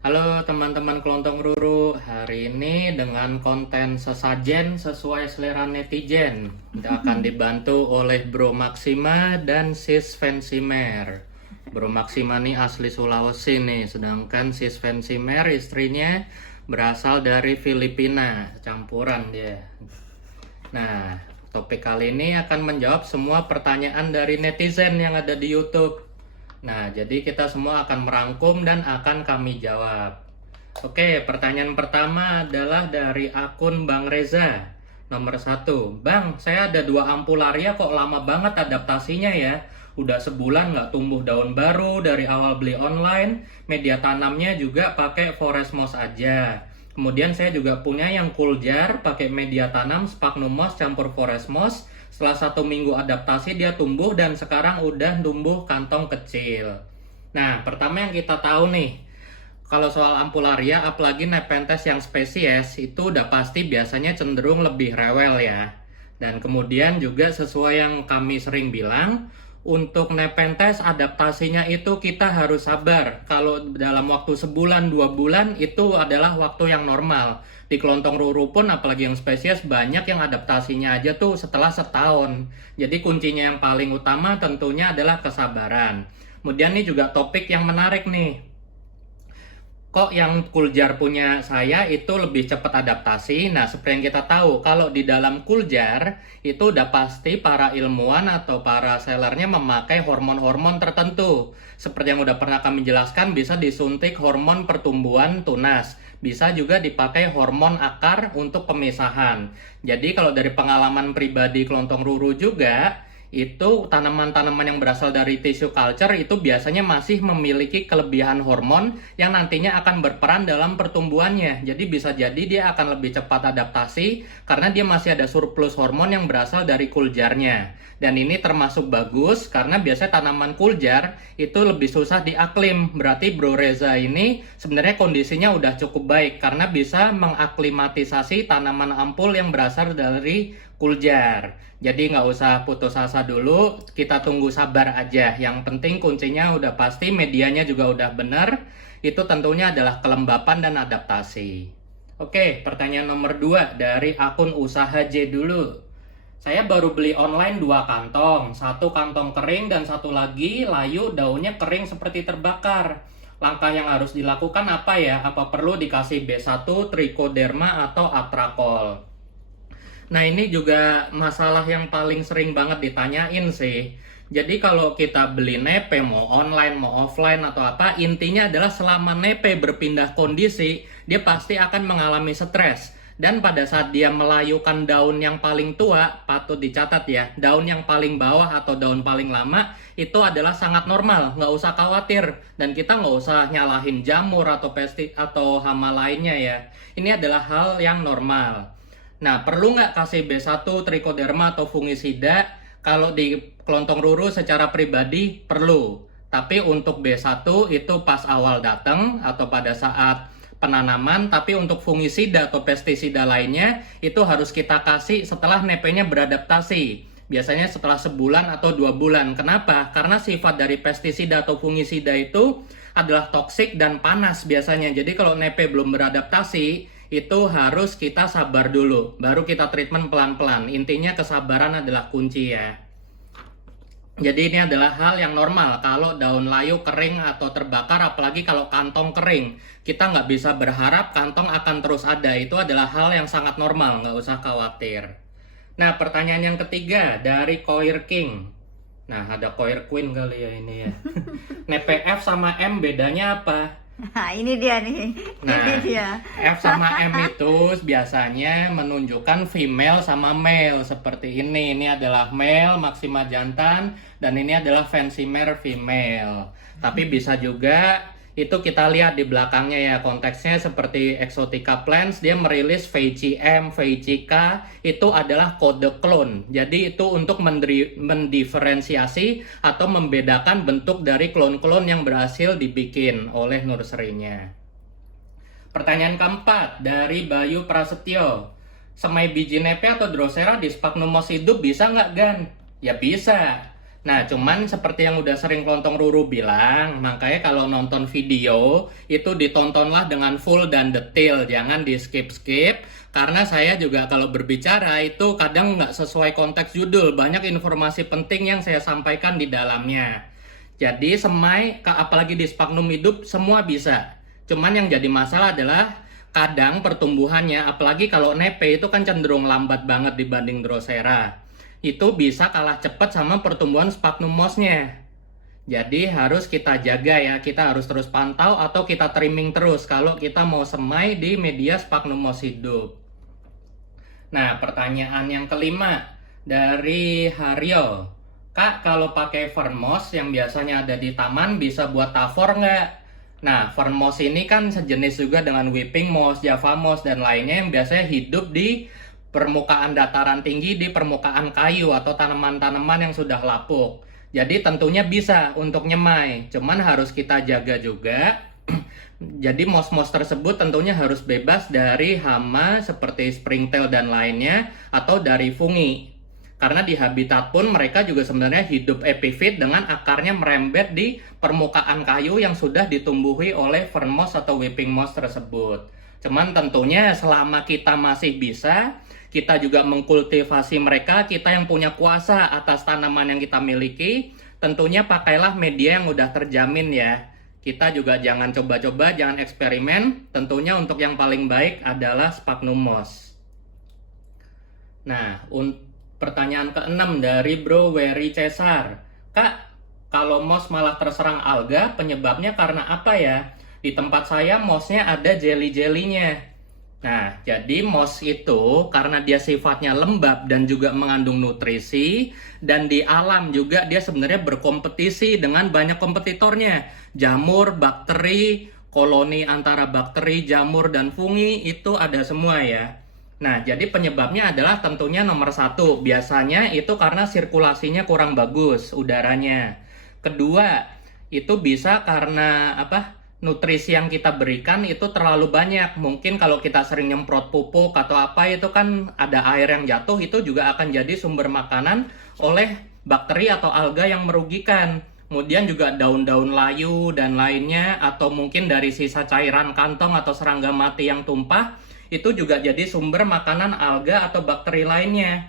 Halo teman-teman Kelontong Ruru, hari ini dengan konten sesajen sesuai selera netizen. Kita akan dibantu oleh Bro Maxima dan Sis Fansimer. Bro Maxima nih asli Sulawesi nih, sedangkan Sis Fansimer istrinya berasal dari Filipina, campuran dia. Nah, topik kali ini akan menjawab semua pertanyaan dari netizen yang ada di YouTube. Nah, jadi kita semua akan merangkum dan akan kami jawab. Oke, pertanyaan pertama adalah dari akun Bang Reza. Nomor 1, Bang, saya ada 2 ampularia kok lama banget adaptasinya ya. Udah sebulan nggak tumbuh daun baru dari awal beli online. Media tanamnya juga pakai Forest Moss aja. Kemudian saya juga punya yang cool jar, pakai media tanam Sphagnum moss campur Forest Moss. Setelah 1 minggu adaptasi dia tumbuh dan sekarang udah tumbuh kantong kecil. Nah, pertama yang kita tahu nih, kalau soal ampularia, apalagi Nepenthes yang spesies, itu udah pasti biasanya cenderung lebih rewel ya. Dan kemudian juga sesuai yang kami sering bilang, untuk Nepenthes adaptasinya itu kita harus sabar. Kalau dalam waktu sebulan, 2 bulan itu adalah waktu yang normal. Di Kelontong Ruru pun apalagi yang spesies banyak yang adaptasinya aja tuh setelah setahun. Jadi kuncinya yang paling utama tentunya adalah kesabaran. Kemudian nih juga topik yang menarik nih. Kok yang cool jar punya saya itu lebih cepat adaptasi? Nah, seperti yang kita tahu, kalau di dalam cool jar itu udah pasti para ilmuwan atau para sellernya memakai hormon-hormon tertentu. Seperti yang udah pernah kami jelaskan, bisa disuntik hormon pertumbuhan tunas. Bisa juga dipakai hormon akar untuk pemisahan. Jadi kalau dari pengalaman pribadi Kelontong Ruru juga, itu tanaman-tanaman yang berasal dari tissue culture itu biasanya masih memiliki kelebihan hormon yang nantinya akan berperan dalam pertumbuhannya. Jadi bisa jadi dia akan lebih cepat adaptasi karena dia masih ada surplus hormon yang berasal dari cool jar-nya. Dan ini termasuk bagus karena biasanya tanaman cool jar itu lebih susah diaklim. Berarti Bro Reza ini sebenarnya kondisinya udah cukup baik karena bisa mengaklimatisasi tanaman ampul yang berasal dari cool jar. Jadi nggak usah putus asa dulu, kita tunggu sabar aja. Yang penting kuncinya udah pasti, medianya juga udah bener. Itu tentunya adalah kelembapan dan adaptasi. Oke, pertanyaan nomor 2 dari akun usaha J dulu. Saya baru beli online 2 kantong, 1 kantong kering dan 1 lagi layu daunnya kering seperti terbakar. Langkah yang harus dilakukan apa ya? Apa perlu dikasih B1, Trichoderma atau Atrakol? Nah, ini juga masalah yang paling sering banget ditanyain sih. Jadi kalau kita beli nepe, mau online, mau offline atau apa, intinya adalah selama nepe berpindah kondisi, dia pasti akan mengalami stres. Dan pada saat dia melayukan daun yang paling tua, patut dicatat ya, daun yang paling bawah atau daun paling lama, itu adalah sangat normal, nggak usah khawatir. Dan kita nggak usah nyalahin jamur atau pestisida atau hama lainnya ya. Ini adalah hal yang normal. Nah, perlu nggak kasih B1, Trichoderma atau fungisida? Kalau di Kelontong Ruru secara pribadi perlu. Tapi untuk B1 itu pas awal datang atau pada saat penanaman. Tapi untuk fungisida atau pestisida lainnya itu harus kita kasih setelah nepenya beradaptasi. Biasanya setelah sebulan atau 2 bulan. Kenapa? Karena sifat dari pestisida atau fungisida itu adalah toksik dan panas biasanya. Jadi kalau nepe belum beradaptasi, itu harus kita sabar dulu, baru kita treatment pelan-pelan. Intinya kesabaran adalah kunci ya. Jadi ini adalah hal yang normal kalau daun layu kering atau terbakar, apalagi kalau kantong kering. Kita nggak bisa berharap kantong akan terus ada, itu adalah hal yang sangat normal, nggak usah khawatir. Nah, pertanyaan yang ketiga dari Koir King. Nah, ada Koir Queen kali ya ini ya. NPF sama M bedanya apa? Nah, ini dia nih. Nah, Ini dia. F sama M itu biasanya menunjukkan female sama male seperti ini. Ini adalah male, Maxima jantan, dan ini adalah Fansimer female. Tapi bisa juga itu kita lihat di belakangnya ya, konteksnya seperti Exotica Plants, dia merilis Feici M, Feici K, itu adalah kode clone. Jadi itu untuk mendiferensiasi atau membedakan bentuk dari klon-klon yang berhasil dibikin oleh nursery-nya. Pertanyaan keempat dari Bayu Prasetyo. Semai biji nepe atau Drosera di Sphagnum moss hidup bisa nggak, Gan? Ya bisa. Nah, cuman seperti yang udah sering Kelontong Ruru bilang, makanya kalau nonton video itu ditontonlah dengan full dan detail, jangan di skip-skip. Karena saya juga kalau berbicara itu kadang nggak sesuai konteks judul, banyak informasi penting yang saya sampaikan di dalamnya. Jadi semai, apalagi di Sphagnum hidup, semua bisa. Cuman yang jadi masalah adalah kadang pertumbuhannya, apalagi kalau nepe itu kan cenderung lambat banget dibanding Drosera. Itu bisa kalah cepat sama pertumbuhan sphagnum moss-nya. Jadi harus kita jaga ya, kita harus terus pantau atau kita trimming terus kalau kita mau semai di media sphagnum moss hidup. Nah, pertanyaan yang kelima dari Haryo. Kak, kalau pakai fern moss yang biasanya ada di taman bisa buat tafor nggak? Nah, fern moss ini kan sejenis juga dengan whipping moss, java moss, dan lainnya yang biasanya hidup di permukaan dataran tinggi, di permukaan kayu atau tanaman-tanaman yang sudah lapuk. Jadi tentunya bisa untuk nyemai, cuman harus kita jaga juga. Jadi moss-moss tersebut tentunya harus bebas dari hama seperti springtail dan lainnya atau dari fungi. Karena di habitat pun mereka juga sebenarnya hidup epifit dengan akarnya merembet di permukaan kayu yang sudah ditumbuhi oleh fern moss atau whipping moss tersebut. Cuman tentunya selama kita masih bisa, kita juga mengkultivasi mereka, kita yang punya kuasa atas tanaman yang kita miliki, tentunya pakailah media yang udah terjamin ya. Kita juga jangan coba-coba, jangan eksperimen, tentunya untuk yang paling baik adalah sphagnum moss. Nah, pertanyaan ke-6 dari Bro Wery Cesar. Kak, kalau moss malah terserang alga, penyebabnya karena apa ya? Di tempat saya mossnya ada jelly-jellynya. Nah, jadi moss itu karena dia sifatnya lembab dan juga mengandung nutrisi, dan di alam juga dia sebenarnya berkompetisi dengan banyak kompetitornya. Jamur, bakteri, koloni antara bakteri, jamur, dan fungi itu ada semua ya. Nah, jadi penyebabnya adalah tentunya nomor satu, biasanya itu karena sirkulasinya kurang bagus udaranya. Kedua, itu bisa karena nutrisi yang kita berikan itu terlalu banyak. Mungkin kalau kita sering nyemprot pupuk atau apa itu kan ada air yang jatuh, itu juga akan jadi sumber makanan oleh bakteri atau alga yang merugikan. Kemudian juga daun-daun layu dan lainnya, atau mungkin dari sisa cairan kantong atau serangga mati yang tumpah, itu juga jadi sumber makanan alga atau bakteri lainnya.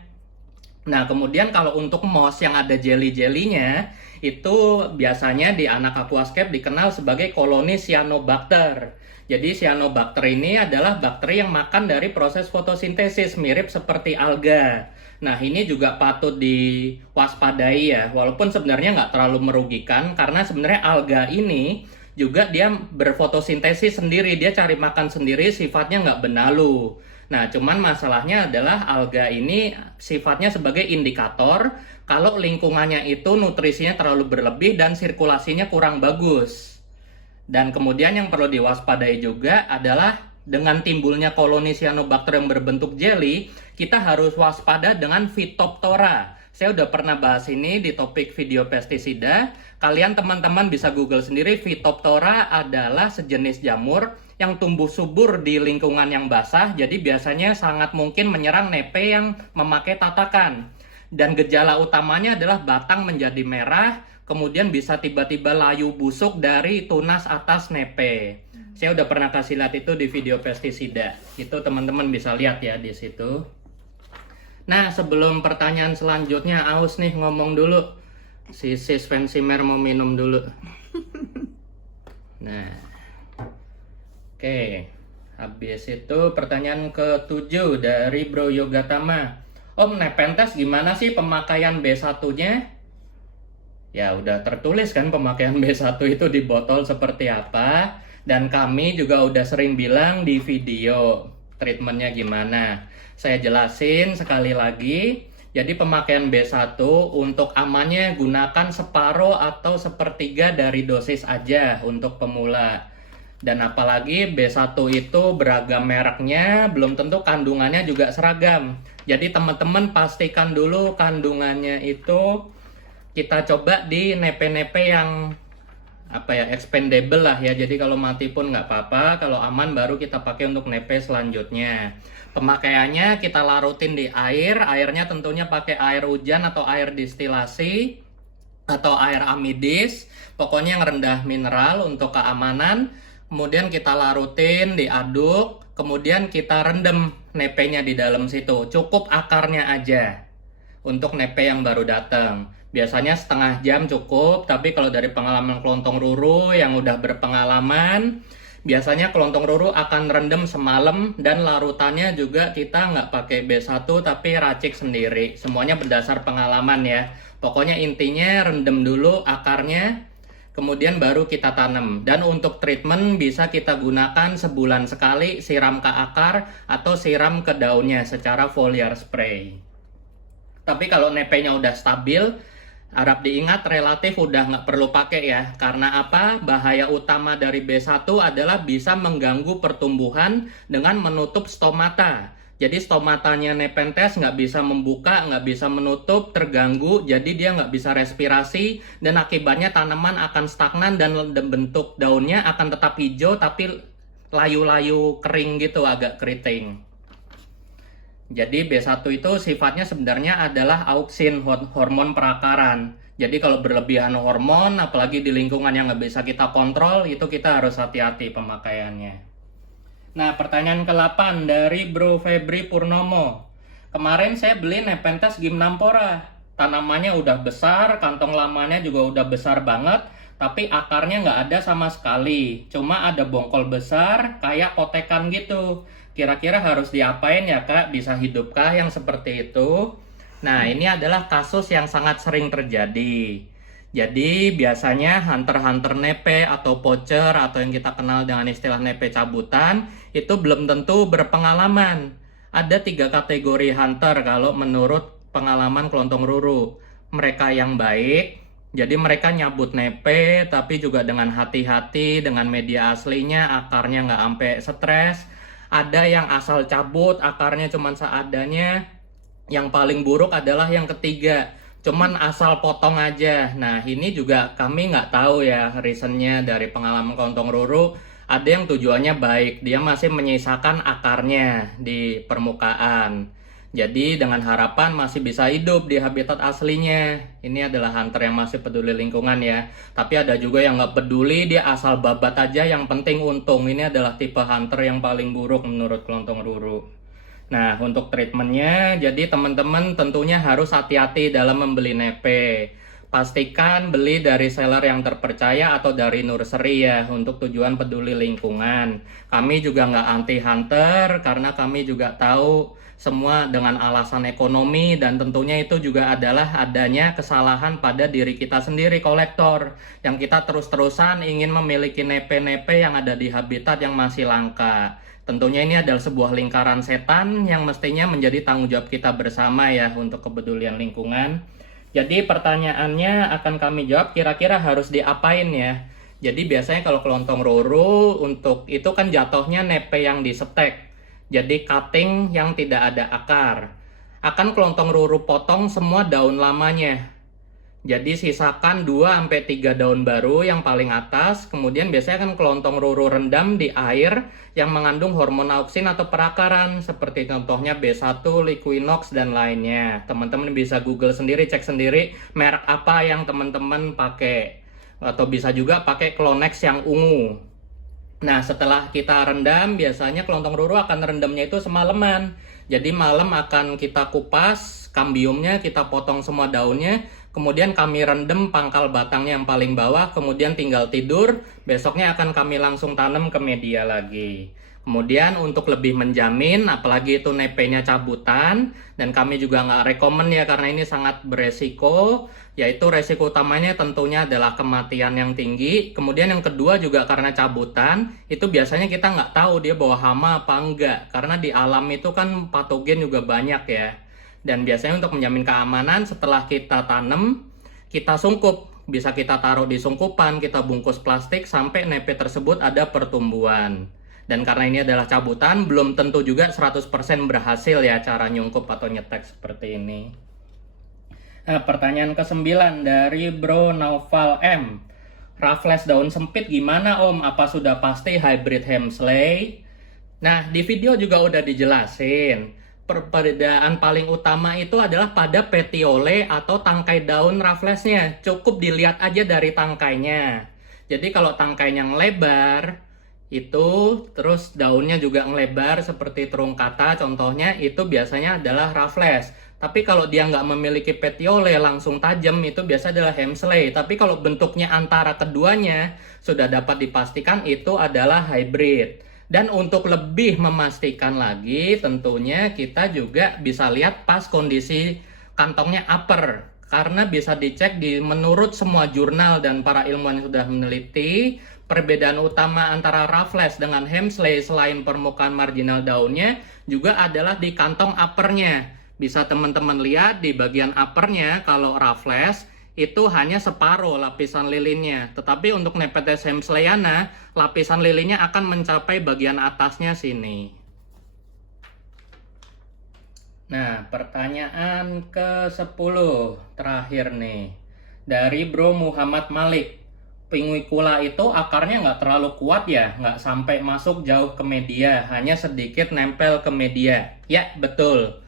Nah, kemudian kalau untuk moss yang ada jelly-jellynya, itu biasanya di anak aquascape dikenal sebagai koloni cyanobacter. Jadi cyanobacter ini adalah bakteri yang makan dari proses fotosintesis, mirip seperti alga. Nah, ini juga patut diwaspadai ya, walaupun sebenarnya nggak terlalu merugikan, karena sebenarnya alga ini juga dia berfotosintesis sendiri, dia cari makan sendiri, sifatnya nggak benalu. Nah, cuman masalahnya adalah alga ini sifatnya sebagai indikator kalau lingkungannya itu nutrisinya terlalu berlebih dan sirkulasinya kurang bagus. Dan kemudian yang perlu diwaspadai juga adalah dengan timbulnya koloni cyanobacter yang berbentuk jelly, kita harus waspada dengan Phytophthora. Saya udah pernah bahas ini di topik video pestisida. Kalian teman-teman bisa Google sendiri, Phytophthora adalah sejenis jamur yang tumbuh subur di lingkungan yang basah, jadi biasanya sangat mungkin menyerang nepe yang memakai tatakan. Dan gejala utamanya adalah batang menjadi merah, kemudian bisa tiba-tiba layu busuk dari tunas atas nepe. Saya udah pernah kasih lihat itu di video pestisida. Itu teman-teman bisa lihat ya di situ. Nah, sebelum pertanyaan selanjutnya, aus nih ngomong dulu. Si Sis Fansimer mau minum dulu. Nah, oke. Habis itu pertanyaan ke-7 dari Bro Yogatama. Om, Nepenthes gimana sih pemakaian B1-nya? Ya, udah tertulis kan pemakaian B1 itu di botol seperti apa. Dan kami juga udah sering bilang di video treatmentnya gimana. Saya jelasin sekali lagi. Jadi pemakaian B1 untuk amannya gunakan separuh atau sepertiga dari dosis aja untuk pemula. Dan apalagi B1 itu beragam mereknya, belum tentu kandungannya juga seragam. Jadi teman-teman pastikan dulu kandungannya itu kita coba di nepe-nepe yang expendable lah ya. Jadi kalau mati pun nggak apa-apa, kalau aman baru kita pakai untuk nepe selanjutnya. Pemakaiannya kita larutin di air, airnya tentunya pakai air hujan atau air distilasi. atau air amidis, pokoknya yang rendah mineral untuk keamanan. Kemudian kita larutin, diaduk, kemudian kita rendam nepenya di dalam situ. Cukup akarnya aja untuk nepe yang baru datang. Biasanya setengah jam cukup, tapi kalau dari pengalaman kelontong ruru yang udah berpengalaman, biasanya kelontong ruru akan rendam semalam, dan larutannya juga kita nggak pakai B1 tapi racik sendiri. Semuanya berdasar pengalaman ya. Pokoknya intinya rendam dulu akarnya, kemudian baru kita tanam. Dan untuk treatment bisa kita gunakan sebulan sekali, siram ke akar atau siram ke daunnya secara foliar spray. Tapi kalau nepenya udah stabil, harap diingat relatif udah nggak perlu pakai ya. Karena apa? Bahaya utama dari B1 adalah bisa mengganggu pertumbuhan dengan menutup stomata. Jadi stomatanya Nepenthes nggak bisa membuka, nggak bisa menutup, terganggu, jadi dia nggak bisa respirasi, dan akibatnya tanaman akan stagnan dan bentuk daunnya akan tetap hijau tapi layu-layu kering gitu, agak keriting. Jadi B1 itu sifatnya sebenarnya adalah auksin, hormon perakaran. Jadi kalau berlebihan hormon, apalagi di lingkungan yang nggak bisa kita kontrol, itu kita harus hati-hati pemakaiannya. Nah, pertanyaan ke-8 dari Bro Febri Purnomo. Kemarin saya beli Nepenthes gymnampora. Tanamannya udah besar, kantong lamanya juga udah besar banget, tapi akarnya nggak ada sama sekali. Cuma ada bongkol besar, kayak kotekan gitu. Kira-kira harus diapain ya Kak? Bisa hidupkah yang seperti itu? Nah, ini adalah kasus yang sangat sering terjadi. Jadi biasanya hunter-hunter nepe atau poacher atau yang kita kenal dengan istilah nepe cabutan itu belum tentu berpengalaman. Ada 3 kategori hunter kalau menurut pengalaman kelontong ruru. Mereka yang baik, jadi mereka nyabut nepe tapi juga dengan hati-hati, dengan media aslinya, akarnya nggak sampai stres. Ada yang asal cabut, akarnya cuma seadanya. Yang paling buruk adalah yang ketiga, cuman asal potong aja. Nah, ini juga kami nggak tahu ya reasonnya dari pengalaman kelontong ruru. Ada yang tujuannya baik, dia masih menyisakan akarnya di permukaan. Jadi dengan harapan masih bisa hidup di habitat aslinya. Ini adalah hunter yang masih peduli lingkungan ya. Tapi ada juga yang nggak peduli, dia asal babat aja, yang penting untung. Ini adalah tipe hunter yang paling buruk menurut kelontong ruru. Nah, untuk treatmentnya, jadi teman-teman tentunya harus hati-hati dalam membeli nepe. Pastikan beli dari seller yang terpercaya atau dari nursery ya, untuk tujuan peduli lingkungan. Kami juga nggak anti hunter, karena kami juga tahu semua dengan alasan ekonomi, dan tentunya itu juga adalah adanya kesalahan pada diri kita sendiri, kolektor. Yang kita terus-terusan ingin memiliki nepe-nepe yang ada di habitat yang masih langka. Tentunya ini adalah sebuah lingkaran setan yang mestinya menjadi tanggung jawab kita bersama ya untuk kepedulian lingkungan. Jadi pertanyaannya akan kami jawab, kira-kira harus diapain ya. Jadi biasanya kalau kelontong ruru untuk itu kan jatuhnya nepe yang disetek. Jadi cutting yang tidak ada akar. Akan kelontong ruru potong semua daun lamanya. Jadi sisakan 2-3 daun baru yang paling atas. Kemudian biasanya kan kelontong ruru rendam di air yang mengandung hormon auksin atau perakaran, seperti contohnya B1, Liquinox, dan lainnya. Teman-teman bisa Google sendiri, cek sendiri merek apa yang teman-teman pakai. Atau bisa juga pakai Clonex yang ungu. Nah, setelah kita rendam, biasanya kelontong ruru akan rendamnya itu semalaman. Jadi malam akan kita kupas kambiumnya, kita potong semua daunnya, kemudian kami rendam pangkal batangnya yang paling bawah, kemudian tinggal tidur. Besoknya akan kami langsung tanam ke media lagi. Kemudian untuk lebih menjamin, apalagi itu nepenya cabutan, dan kami juga nggak rekomen ya karena ini sangat beresiko, yaitu resiko utamanya tentunya adalah kematian yang tinggi. Kemudian yang kedua juga karena cabutan, itu biasanya kita nggak tahu dia bawa hama apa enggak, karena di alam itu kan patogen juga banyak ya. Dan biasanya untuk menjamin keamanan, setelah kita tanam, kita sungkup. Bisa kita taruh di sungkupan, kita bungkus plastik sampai nepe tersebut ada pertumbuhan. Dan karena ini adalah cabutan, belum tentu juga 100% berhasil ya cara nyungkup atau nyetek seperti ini. Nah, pertanyaan ke-9 dari Bro Naufal M. Raffles daun sempit gimana Om? Apa sudah pasti hybrid Hemsley? Nah, di video juga udah dijelasin. perbedaan paling utama itu adalah pada petiole atau tangkai daun Rafflesnya. Cukup dilihat aja dari tangkainya. Jadi kalau tangkainya ngelebar, itu terus daunnya juga ngelebar seperti terung kata contohnya, itu biasanya adalah Raffles. Tapi kalau dia nggak memiliki petiole langsung tajam, itu biasa adalah Hemsley. Tapi kalau bentuknya antara keduanya sudah dapat dipastikan itu adalah hybrid. Dan untuk lebih memastikan lagi, tentunya kita juga bisa lihat pas kondisi kantongnya upper. Karena bisa dicek menurut semua jurnal dan para ilmuwan yang sudah meneliti, perbedaan utama antara Raffles dengan Hemsley selain permukaan marginal daunnya juga adalah di kantong uppernya. Bisa teman-teman lihat di bagian uppernya, kalau Raffles itu hanya separuh lapisan lilinnya. Tetapi untuk Nepenthes hemsleyana, lapisan lilinnya akan mencapai bagian atasnya sini. Nah, pertanyaan ke-10 terakhir nih. Dari Bro Muhammad Malik. Pinguicula itu akarnya nggak terlalu kuat ya, nggak sampai masuk jauh ke media, hanya sedikit nempel ke media. Ya, betul.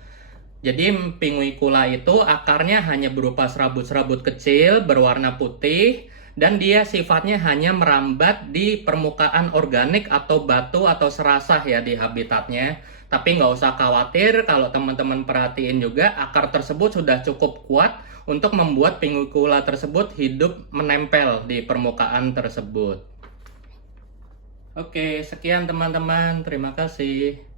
Jadi Pinguicula itu akarnya hanya berupa serabut-serabut kecil berwarna putih dan dia sifatnya hanya merambat di permukaan organik atau batu atau serasah ya di habitatnya. Tapi nggak usah khawatir, kalau teman-teman perhatiin juga akar tersebut sudah cukup kuat untuk membuat Pinguicula tersebut hidup menempel di permukaan tersebut. Oke, sekian teman-teman. Terima kasih.